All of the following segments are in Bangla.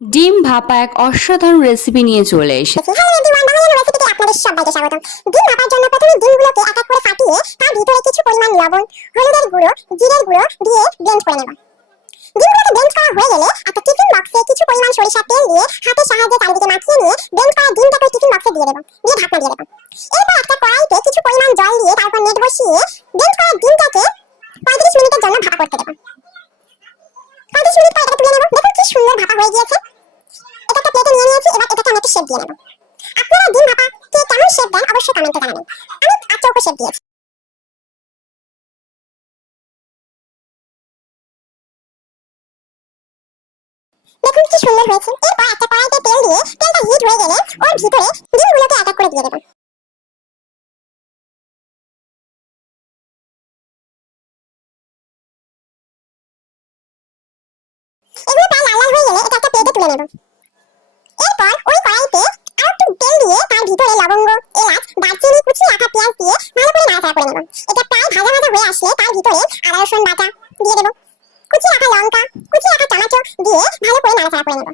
ডিম ভাপা এক অসাধারণ রেসিপি নিয়ে চলে এসেছে। হ্যালো এভরিওয়ান, বাংলা রেসিপিতে আপনাদের সবাইকে স্বাগতম। ডিম ভাপার জন্য প্রথমে ডিমগুলোকে এক এক করে ফাটিয়ে তার ভিতরে কিছু পরিমাণ লবণ, হলুদের গুঁড়ো, জিরের গুঁড়ো দিয়ে ব্লেন্ড করে নেব। ডিমগুলোকে ব্লেন্ড করা হয়ে গেলে একটা টিফিন বক্সে কিছু পরিমাণ সরিষার তেল দিয়ে হাতের সাহায্যে চারিদিকে মাখিয়ে নিয়ে ব্লেন্ড করা ডিমটাকে টিফিন বক্সে দিয়ে দেব, দিয়ে ঢাকনা দিয়ে দেব। এরপর একটা কড়াইতে কিছু পরিমাণ জল দিয়ে তারপর নেট বসিয়ে ব্লেন্ড করা ডিমটাকে 35 মিনিটের জন্য ভাপা করতে দেব। 35 মিনিট পর এটাকে তুলে নেব। দেখুন কি সুন্দর ভাপা হয়ে গিয়েছে। এটা একটা প্লেটে নিয়ে নিয়েছি, এবার এটাকে আমি একটা শেপ দিয়ে নেব। আপনারা ডিম ভাপা কে কেমন শেপ দেন অবশ্যই কমেন্টে জানাবেন। আমি চৌকো শেপ দিয়েছি। দেখুন কি সুন্দর হয়েছে। এরপর একটা কড়াইতে তেল দিয়ে তেলটা হিট হয়ে গেলে ওর ভিতরে ডিমগুলোকে এক এক করে দিয়ে দেব। এগুলো প্রায় লাল লাল হয়ে গেলে এটা একটা প্লেটে তুলে নেব। এরপর ওই কড়াইতে আর একটু তেল দিয়ে তার ভিতরে লবঙ্গ, এলাচ, দারচিনি, কুচি রাখা পেঁয়াজ দিয়ে ভালো করে নাড়াচাড়া করে নেব। এটা প্রায় ভাজা ভাজা হয়ে আসলে তার ভিতরে আদা রসুন বাটা দিয়ে দেব, কুচি রাখা লঙ্কা, কুচি রাখা টমেটো দিয়ে ভালো করে নাড়াচাড়া করে নেব।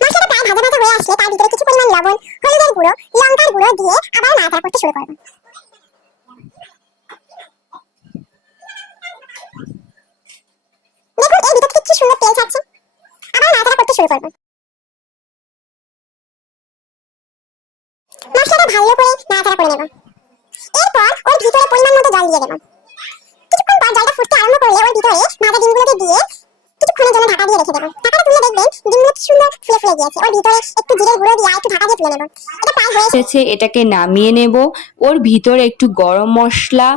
মশলাটা প্রায় ভাজা ভাজা হয়ে আসলে তার ভিতরে কিছু পরিমাণ লবণ, হলুদের গুঁড়ো, লঙ্কার গুঁড়ো দিয়ে আবার নাড়াচাড়া করতে শুরু করব। দেখুন এর ভিতর থেকে কি সুন্দর তেল ছাড়ছে। আবার নাড়াচাড়া করতে শুরু করব। মশলাটা ভালো করে নাড়াচাড়া করে নেব। এরপর ওর ভিতরে পরিমাণ মতো জল দিয়ে দেব। কিছুক্ষণ পর জলটা ফুটতে আরম্ভ করলে ওর ভিতরে ভাজা ডিমগুলোকে দিয়ে কিছুক্ষণের জন্য ঢাকা দিয়ে রেখে দেব। ঢাকাটা তুলে দেখবেন ডিমগুলো কি সুন্দর ফুলে ফুলে গিয়েছে। ওর ভিতরে একটু জিরের গুঁড়ো দিয়ে একটু ঢাকা দিয়ে তুলে নেব। এটা প্রায় হয়ে এসেছে, এটাকে নামিয়ে নেব। ওর ভিতরে একটু গরম মশলা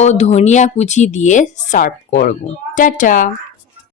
ও ধনিয়া কুচি দিয়ে সার্ভ করব। টাটা।